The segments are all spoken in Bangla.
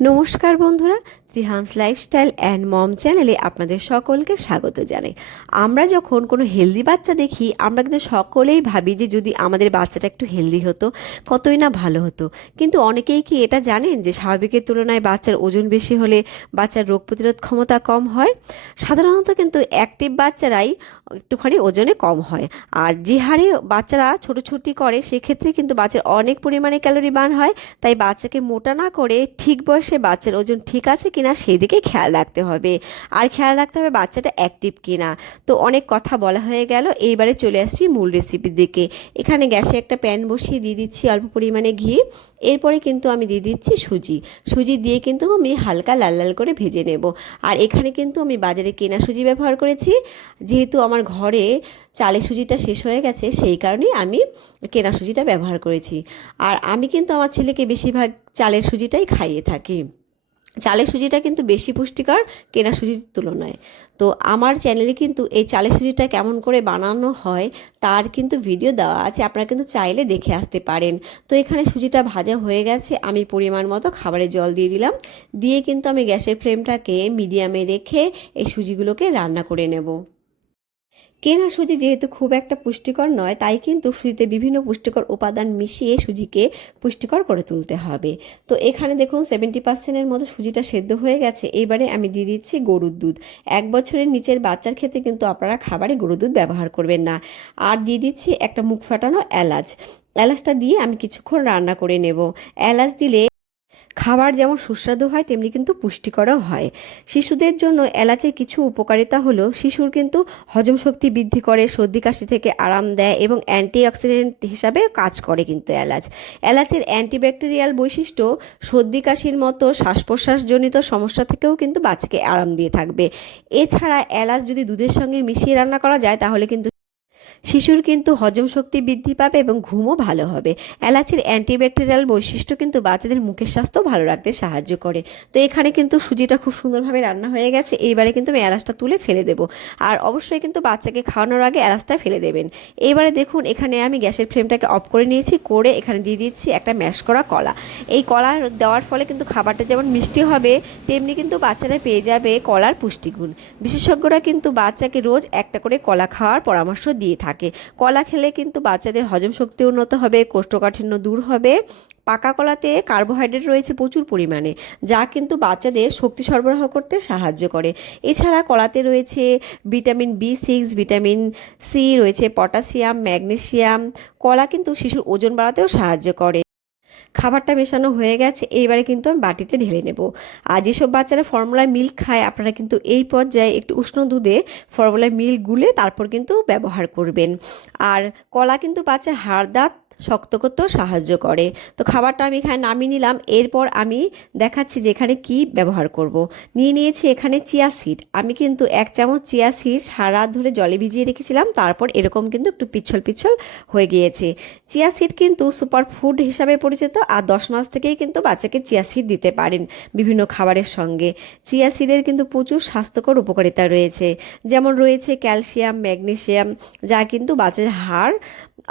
নমস্কার বন্ধুরা, ত্রিহান্স লাইফস্টাইল অ্যান্ড মম চ্যানেলে আপনাদের সকলকে স্বাগত জানাই। আমরা যখন কোনো হেলদি বাচ্চা দেখি, আমরা কিন্তু সকলেই ভাবি যে যদি আমাদের বাচ্চাটা একটু হেলদি হতো, কতই না ভালো হতো। কিন্তু অনেকেই কি এটা জানেন যে স্বাভাবিকের তুলনায় বাচ্চার ওজন বেশি হলে বাচ্চার রোগ প্রতিরোধ ক্ষমতা কম হয়? সাধারণত কিন্তু অ্যাক্টিভ বাচ্চারাই একটুখানি ওজনে কম হয়। আর যে হারে বাচ্চারা ছোটোছুটি করে, সেক্ষেত্রে কিন্তু বাচ্চার অনেক পরিমাণে ক্যালোরি বার্ন হয়। তাই বাচ্চাকে মোটা না করে ঠিক বয়সে বাচ্চার ওজন ঠিক আছে কিনা সেই দিকে খেয়াল রাখতে হবে। আর খেয়াল রাখতে হবে বাচ্চাটা অ্যাক্টিভ কিনা। তো অনেক কথা বলা হয়ে গেল। এইবারে চলে আসছি মূল রেসিপির দিকে। এখানে গ্যাসে একটা প্যান বসিয়ে দিয়ে দিচ্ছি অল্প পরিমাণে ঘি। এরপরে কিন্তু আমি দিয়ে দিচ্ছি সুজি। সুজি দিয়ে কিন্তু আমি হালকা লাল লাল করে ভেজে নেব। আর এখানে কিন্তু আমি বাজারে কেনা সুজি ব্যবহার করেছি। যেহেতু আমার ঘরে চালে সুজিটা শেষ হয়ে গেছে, সেই কারণেই আমি কেনা সুজিটা ব্যবহার করেছি। আর আমি কিন্তু আমার ছেলেকে বেশিরভাগ চালের সুজিটাই খাইয়ে থাকি। চালের সুজিটা কিন্তু বেশি পুষ্টিকর কেনা সুজির তুলনায়। তো আমার চ্যানেলে কিন্তু এই চালের সুজিটা কেমন করে বানানো হয় তার কিন্তু ভিডিও দেওয়া আছে, আপনারা কিন্তু চাইলে দেখে আসতে পারেন। তো এখানে সুজিটা ভাজা হয়ে গেছে, আমি পরিমাণ মতো খাবারের জল দিয়ে দিলাম। দিয়ে কিন্তু আমি গ্যাসের ফ্লেমটাকে মিডিয়ামে রেখে এই সুজিগুলোকে রান্না করে নেব। কেনা সুজি যেহেতু খুব একটা পুষ্টিকর নয়, তাই কিন্তু সুজিতে বিভিন্ন পুষ্টিকর উপাদান মিশিয়ে সুজিকে পুষ্টিকর করে তুলতে হবে। তো এখানে দেখুন সেভেন্টি পার্সেন্টের মতো সুজিটা সেদ্ধ হয়ে গেছে। এবারে আমি দিয়ে দিচ্ছি গরুর দুধ। এক বছরের নিচের বাচ্চার ক্ষেত্রে কিন্তু আপনারা খাবারে গরুর দুধ ব্যবহার করবেন না। আর দিয়ে দিচ্ছি একটা মুখ ফাটানো এলাচ। এলাচটা দিয়ে আমি কিছুক্ষণ রান্না করে নেব। এলাচ দিলে খাবার যেমন সুস্বাদু হয়, তেমনি কিন্তু পুষ্টিকরও হয়। শিশুদের জন্য এলাচের কিছু উপকারিতা হলো, শিশুর কিন্তু হজম শক্তি বৃদ্ধি করে, সর্দি কাশি থেকে আরাম দেয় এবং অ্যান্টিঅক্সিডেন্ট হিসাবে কাজ করে কিন্তু এলাচ। এলাচের অ্যান্টিব্যাকটেরিয়াল বৈশিষ্ট্য, সর্দি কাশির মতো শ্বাস প্রশ্বাসজনিত সমস্যা থেকেও কিন্তু বাচ্চাকে আরাম দিয়ে থাকবে। এছাড়া এলাচ যদি দুধের সঙ্গে মিশিয়ে রান্না করা যায়, তাহলে কিন্তু শিশুর কিন্তু হজম শক্তি বৃদ্ধি পাবে এবং ঘুমও ভালো হবে। এলাচের অ্যান্টিব্যাকটেরিয়াল বৈশিষ্ট্য কিন্তু বাচ্চাদের মুখের স্বাস্থ্য ভালো রাখতে সাহায্য করে। তো এখানে কিন্তু সুজিটা খুব সুন্দরভাবে রান্না হয়ে গেছে। এইবারে কিন্তু আমি এলাচটা তুলে ফেলে দেবো। আর অবশ্যই কিন্তু বাচ্চাকে খাওয়ানোর আগে এলাচটা ফেলে দেবেন। এইবারে দেখুন, এখানে আমি গ্যাসের ফ্লেমটাকে অফ করে নিয়েছি, করে এখানে দিয়ে দিচ্ছি একটা ম্যাশ করা কলা। এই কলা দেওয়ার ফলে কিন্তু খাবারটা যেমন মিষ্টি হবে, তেমনি কিন্তু বাচ্চারা পেয়ে যাবে কলার পুষ্টিগুণ। বিশেষজ্ঞরা কিন্তু বাচ্চাকে রোজ একটা করে কলা খাওয়ার পরামর্শ দিয়ে থাকে থাকে। কলা খেলে কিন্তু বাচ্চাদের হজম শক্তি উন্নত হবে, কোষ্ঠকাঠিন্য দূর হবে। পাকা কলাতে কার্বোহাইড্রেট রয়েছে প্রচুর পরিমাণে, যা কিন্তু বাচ্চাদের শক্তি সরবরাহ করতে সাহায্য করে। এছাড়া কলাতে রয়েছে vitamin B six, vitamin C রয়েছে, পটাশিয়াম, ম্যাগনেশিয়াম। কলা কিন্তু শিশুর ওজন বাড়াতেও সাহায্য করে। খাবারটা মেশানো হয়ে গেছে, এইবারে কিন্তু আমি বাটিতে ঢেলে নেব। আর যেসব বাচ্চারা ফর্মুলা মিল্ক খায়, আপনারা কিন্তু এই পর্যায়ে একটু উষ্ণ দুধে ফর্মুলা মিল্ক গুলে তারপর কিন্তু ব্যবহার করবেন। আর কলা কিন্তু বাচ্চার হাড় দাঁত শক্ত করতেও সাহায্য করে। তো খাবারটা আমি এখানে নামিয়ে নিলাম, এরপর আমি দেখাচ্ছি যে এখানে কী ব্যবহার করব। নিয়ে নিয়েছি এখানে চিয়া সিড। আমি কিন্তু এক চামচ চিয়া সিড সারা ধরে জলে ভিজিয়ে রেখেছিলাম, তারপর এরকম কিন্তু একটু পিছল পিছল হয়ে গিয়েছে। চিয়া সিড কিন্তু সুপার ফুড হিসাবে পরিচিত আর দশ মাস থেকেই কিন্তু বাচ্চাকে চিয়া সিড দিতে পারেন বিভিন্ন খাবারের সঙ্গে। চিয়া সিডের কিন্তু প্রচুর স্বাস্থ্যকর উপকারিতা রয়েছে। যেমন রয়েছে ক্যালসিয়াম ম্যাগনেশিয়াম যা কিন্তু বাচ্চার হাড়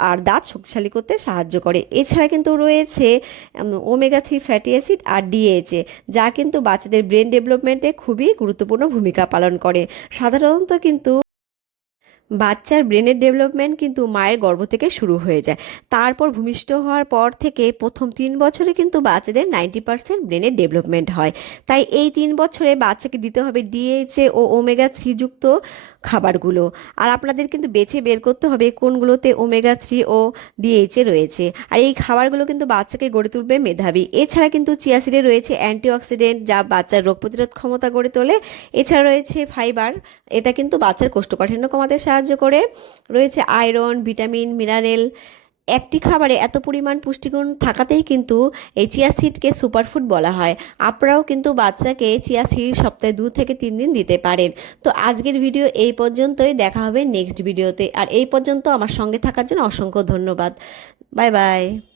আর দাঁত শক্তিশালী করতে সাহায্য করে। এছাড়া কিন্তু রয়েছে ওমেগা থ্রি ফ্যাটি অ্যাসিড আর ডিএইচএ যা কিন্তু বাচ্চাদের ব্রেন ডেভেলপমেন্টে খুবই গুরুত্বপূর্ণ ভূমিকা পালন করে। সাধারণত কিন্তু বাচ্চার ব্রেনের ডেভেলপমেন্ট কিন্তু মায়ের গর্ভ থেকে শুরু হয়ে যায়। তারপর ভূমিষ্ঠ হওয়ার পর থেকে প্রথম তিন বছরে কিন্তু বাচ্চাদের নাইনটি পার্সেন্ট ব্রেনের ডেভেলপমেন্ট হয়। তাই এই তিন বছরে বাচ্চাকে দিতে হবে ডিএইচএ ও ওমেগা থ্রি যুক্ত খাবারগুলো। আর আপনাদের কিন্তু বেছে বের করতে হবে কোনগুলোতে ওমেগা থ্রি ও ডিএইচে রয়েছে। আর এই খাবারগুলো কিন্তু বাচ্চাকে গড়ে তুলবে মেধাবী। এছাড়া কিন্তু চিয়াসিডে রয়েছে অ্যান্টিঅক্সিডেন্ট যা বাচ্চার রোগ প্রতিরোধ ক্ষমতা গড়ে তোলে। এছাড়া রয়েছে ফাইবার এটা কিন্তু বাচ্চার কোষ্ঠকাঠিন্য কমাতে সাহায্য করে। রয়েছে আয়রন ভিটামিন মিনারেল একটি খাবারে এত পরিমাণ পুষ্টিগুণ থাকাতেই কিন্তু এই চিয়া সিডকে সুপারফুড বলা হয়। আপনারাও কিন্তু বাচ্চাকে চিয়া সিড সপ্তাহে দু থেকে তিন দিন দিতে পারেন। তো আজকের ভিডিও এই পর্যন্তই। দেখা হবে নেক্সট ভিডিওতে। আর এই পর্যন্ত আমার সঙ্গে থাকার জন্য অসংখ্য ধন্যবাদ। Bye bye.